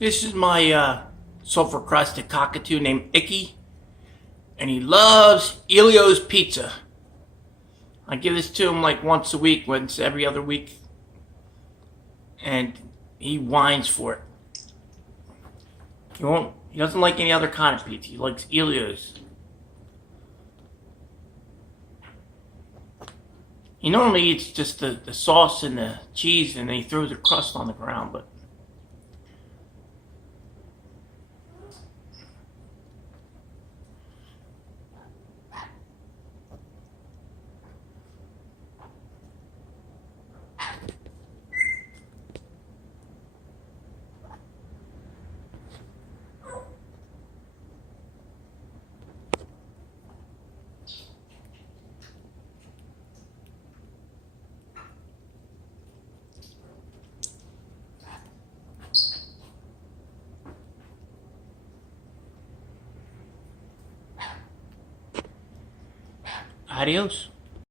This is my sulfur crusted cockatoo named Icky, and he loves Ellio's pizza. I give this to him like once a week, once every other week, and he whines for it. He doesn't like any other kind of pizza. He likes Ellio's. He normally eats just the sauce and the cheese, and then he throws the crust on the ground, but adios.